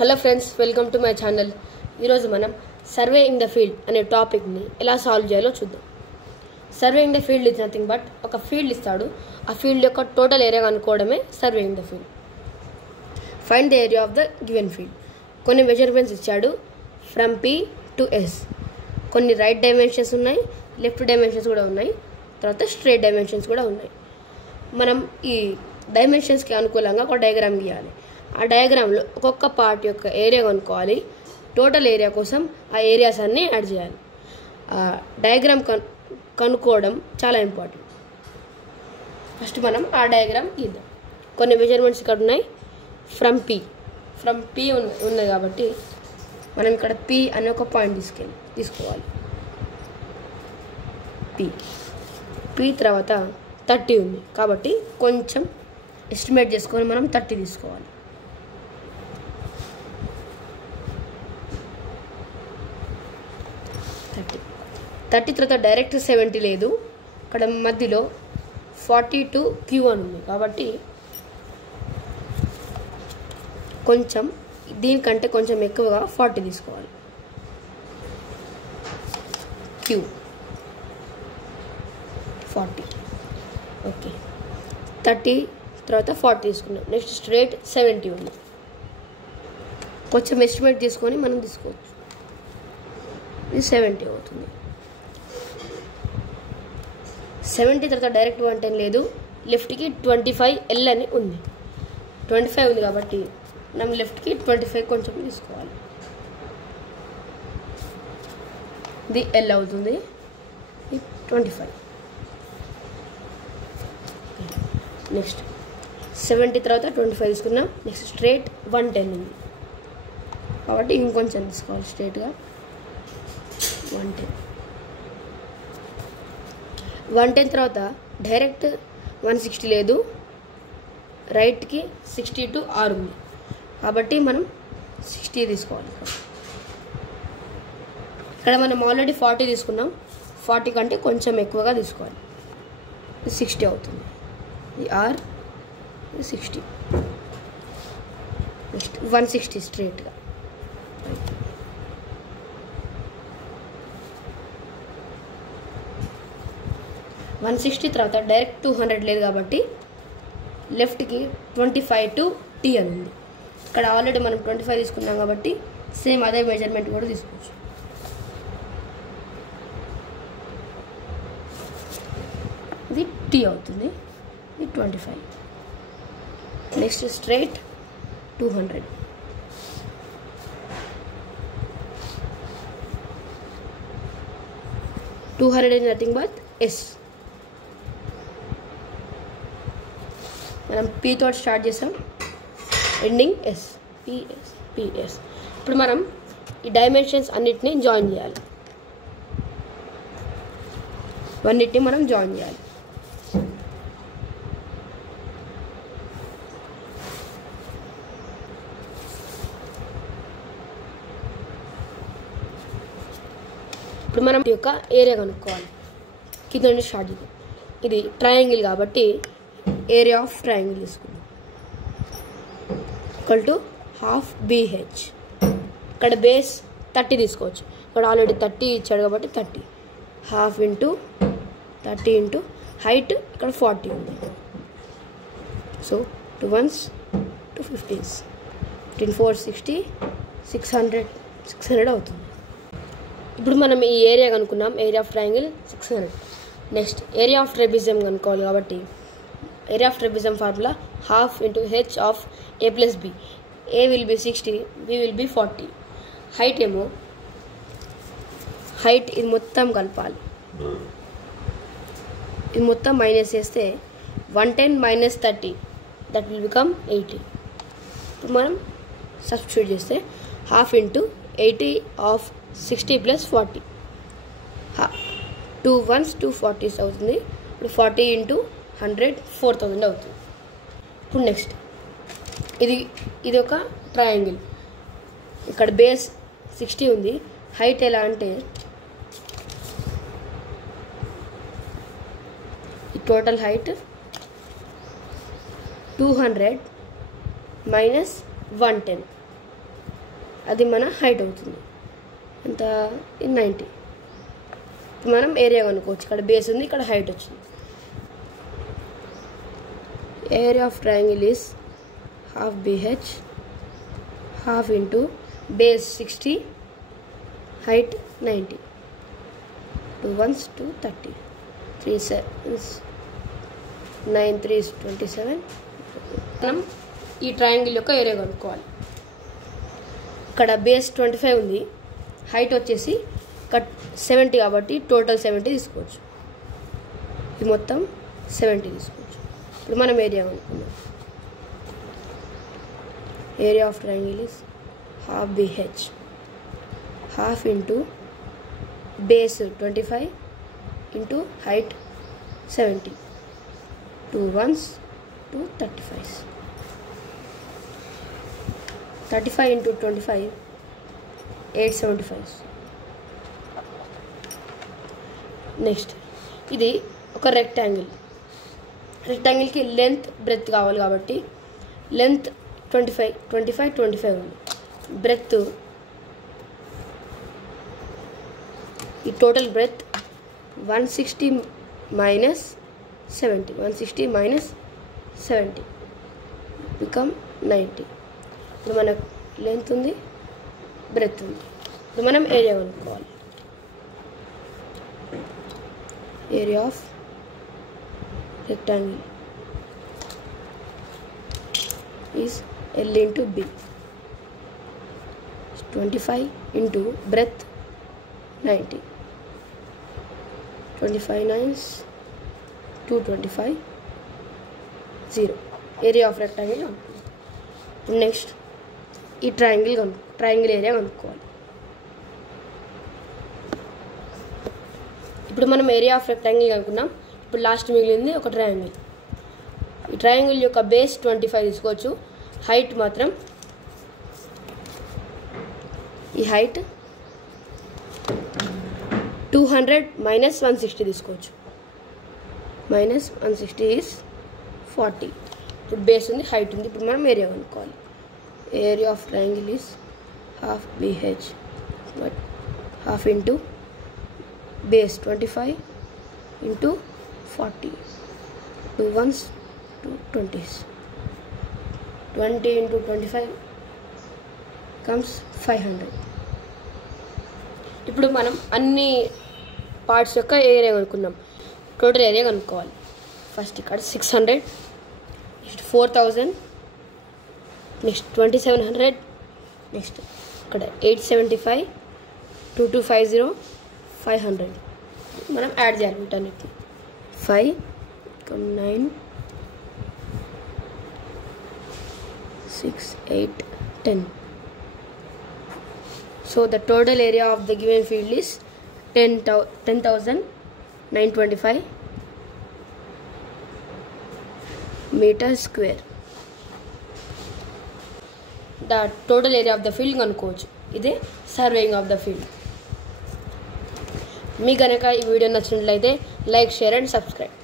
Hello friends, welcome to my channel. ఈరోజు మనం survey in the field అనే టాపిక్ని ఎలా సాల్వ్ చేయాలో చూద్దాం. Survey in the field is nothing but ఒక ఫీల్డ్ ఇస్తాడు, ఆ ఫీల్డ్ యొక్క టోటల్ ఏరియా కనుక్కోవడమే survey in the field. Find the area of the given field. కొన్ని మెజర్మెంట్స్ ఇచ్చాడు ఫ్రమ్ పి టు ఎస్. కొన్ని రైట్ డైమెన్షన్స్ ఉన్నాయి, లెఫ్ట్ డైమెన్షన్స్ కూడా ఉన్నాయి, తర్వాత స్ట్రైట్ డైమెన్షన్స్ కూడా ఉన్నాయి. మనం ఈ డైమెన్షన్స్కి అనుకూలంగా ఒక డయాగ్రామ్ గీయాలి. ఆ డయాగ్రామ్లో ఒక్కొక్క పార్ట్ యొక్క ఏరియా కనుక్కోవాలి. టోటల్ ఏరియా కోసం ఆ ఏరియాస్ అన్నీ యాడ్ చేయాలి. డయాగ్రామ్ కనుక్కోవడం చాలా ఇంపార్టెంట్. ఫస్ట్ మనం ఆ డయాగ్రామ్ గీద్దాం. కొన్ని మెజర్మెంట్స్ ఇక్కడ ఉన్నాయి. ఫ్రమ్ పి ఉన్నది కాబట్టి మనం ఇక్కడ పి అనే ఒక పాయింట్ తీసుకోవాలి. పి తర్వాత 30 ఉంది కాబట్టి కొంచెం ఎస్టిమేట్ చేసుకొని మనం 30 తీసుకోవాలి. 30 తర్వాత డైరెక్ట్ 70 లేదు, ఇక్కడ మధ్యలో 40 to Q1 ఉంది కాబట్టి కొంచెం దీనికంటే కొంచెం ఎక్కువగా 40 తీసుకోవాలి. Q 40. ఓకే, 30 తర్వాత 40 తీసుకున్నాం. నెక్స్ట్ స్ట్రైట్ 70 ఉంది. కొంచెం ఎస్టిమేట్ తీసుకొని మనం తీసుకోవచ్చు. ఇది 70 అవుతుంది. 70 తర్వాత డైరెక్ట్ 110 లేదు, లెఫ్ట్కి 25 L అని ఉంది. 25 ఉంది కాబట్టి మనం లెఫ్ట్కి 25 కొంచెం తీసుకోవాలి. ఇది L అవుతుంది, ఇది 25. నెక్స్ట్ 70 తర్వాత 25 తీసుకున్నాం. నెక్స్ట్ స్ట్రైట్ 110 ఉంది కాబట్టి ఇంకొంచెం తీసుకోవాలి. స్ట్రైట్గా 110 తర్వాత డైరెక్ట్ 160 లేదు, రైట్కి 60 to R ఉంది కాబట్టి మనం 60 తీసుకోవాలి. ఇక్కడ మనం ఆల్రెడీ 40 తీసుకున్నాం, 40 కంటే కొంచెం ఎక్కువగా తీసుకోవాలి. ఇది 60 అవుతుంది. ఈ R 60. నెక్స్ట్ 160 స్ట్రైట్గా. తర్వాత డైరెక్ట్ 200 లేదు కాబట్టి లెఫ్ట్కి 25 to T అని ఉంది. ఇక్కడ ఆల్రెడీ మనం 25 తీసుకున్నాం కాబట్టి సేమ్ అదే మెజర్మెంట్ కూడా తీసుకోవచ్చు. ఇది T అవుతుంది, ఇది 25. Next straight 200. is nothing but S. మనం P తోటి స్టార్ట్ చేసాం, ఎండింగ్ S. PS. ఇప్పుడు మనం ఈ డైమెన్షన్స్ అన్నిటినీ జాయిన్ చేయాలి. అన్నిటిని మనం జాయిన్ చేయాలి. ఇప్పుడు మనం ఈ యొక్క ఏరియా కనుక్కోవాలి. కింద నుండి స్టార్ట్ చేద్దాం. ఇది ట్రయాంగిల్ కాబట్టి ఏరియా ఆఫ్ ట్రయాంగిల్ తీసుకుందాం. Equal to ½ BH. ఇక్కడ బేస్ 30 తీసుకోవచ్చు. ఇక్కడ ఆల్రెడీ 30 ఇచ్చాడు కాబట్టి 30. ½ ఇంటూ 30 ఇంటూ హైట్ ఇక్కడ 40 ఉంది. సో 2 1s 2 15s 15 4 60 600 అవుతుంది. ఇప్పుడు మనం ఈ ఏరియా కనుక్కున్నాం, area of triangle 600. Next area of trapezium కనుక్కోవాలి కాబట్టి area of trapezium formula ½ into H of A plus B. A will be 60, B will be 40. Height ఏమో ఇది మొత్తం కలపాలి. ఇది మొత్తం మైనస్ చేస్తే 110 minus 30 దట్ విల్ బికమ్ 80. ఇప్పుడు మనం సబ్స్టిట్యూట్ చేస్తే ½ into 80 of 60 plus 40. 2 1s 2 40s అవుతుంది. ఇప్పుడు 40 ఇంటూ 100 4000 అవుతుంది. ఇప్పుడు నెక్స్ట్ ఇది ఒక ట్రయాంగిల్. ఇక్కడ బేస్ 60 ఉంది. హైట్ ఎలా అంటే ఈ టోటల్ హైట్ 200 minus 110 అది మన హైట్ అవుతుంది. ఎంత 90. మనం ఏరియా కనుక్కోవచ్చు. ఇక్కడ బేస్ ఉంది, ఇక్కడ హైట్ వచ్చింది. Area of triangle is half BH, half into base 60, height 90. 2 ones 2 30, 3 sevens 9 3s 27. మనం ఈ ట్రయాంగిల్ యొక్క ఏరియా కనుక్కోవాలి. ఇక్కడ బేస్ 25 ఉంది, హైట్ వచ్చేసి 70 కాబట్టి టోటల్ 70 తీసుకోవచ్చు. ఇది మొత్తం 70 తీసుకోవచ్చు. ఇప్పుడు మనం ఏరియా కనుక్కుందాం. Area of triangle is half BH, half into base 25 into height 70. 2 ones 2 35s. 35 into 25 875. Next ఇది ఒక రెక్టాంగిల్కి లెంత్ బ్రెత్ కావాలి కాబట్టి లెంత్ 25 ఉంది. బ్రెత్ ఈ total breath 160 minus 70. 160 minus 70 become 90. ఇప్పుడు మనకు లెంత్ ఉంది, బ్రెత్ ఉంది. ఇప్పుడు మనం ఏరియా కనుక్కోవాలి. Area of rectangle is L into B. 25 into breadth 90. 25 9s 225 0. Area of rectangle. Next ఈ ట్రయాంగిల్ ఏరియా కనుక్కోవాలి. ఇప్పుడు మనం ఏరియా ఆఫ్ రెక్టాంగిల్ కనుక్కున్నాం. ఇప్పుడు లాస్ట్ మిగిలింది ఒక ట్రయాంగిల్. ఈ ట్రయాంగిల్ యొక్క బేస్ 25 తీసుకోవచ్చు. హైట్ మాత్రం ఈ హైట్ 200 minus 160 తీసుకోవచ్చు. minus 160 is 40. ఇప్పుడు బేస్ ఉంది, హైట్ ఉంది. ఇప్పుడు మనం ఏరియా కనుక్కోవాలి. Area of triangle is half BH, but half into base 25 into 40. 2 ones 2 20s. 20 into 25 comes 500. ఇప్పుడు మనం అన్ని పార్ట్స్ యొక్క ఏరియా కనుక్కున్నాం. టోటల్ ఏరియా కనుక్కోవాలి. ఫస్ట్ ఇక్కడ 600, నెక్స్ట్ 4000, నెక్స్ట్ 2700, నెక్స్ట్ ఇక్కడ 875, 2250, 500. మనం యాడ్ చేయాలి వీటన్నిటిని. 5 9 6 8 10. So the total area of the given field is 10,925 meters square. The total area of the field కనుక్కోవచ్చు. ఇదే సర్వేయింగ్ ఆఫ్ ద ఫీల్డ్. మీకు కనుక ఈ వీడియో నచ్చినట్లయితే లైక్, షేర్ అండ్ సబ్స్క్రైబ్.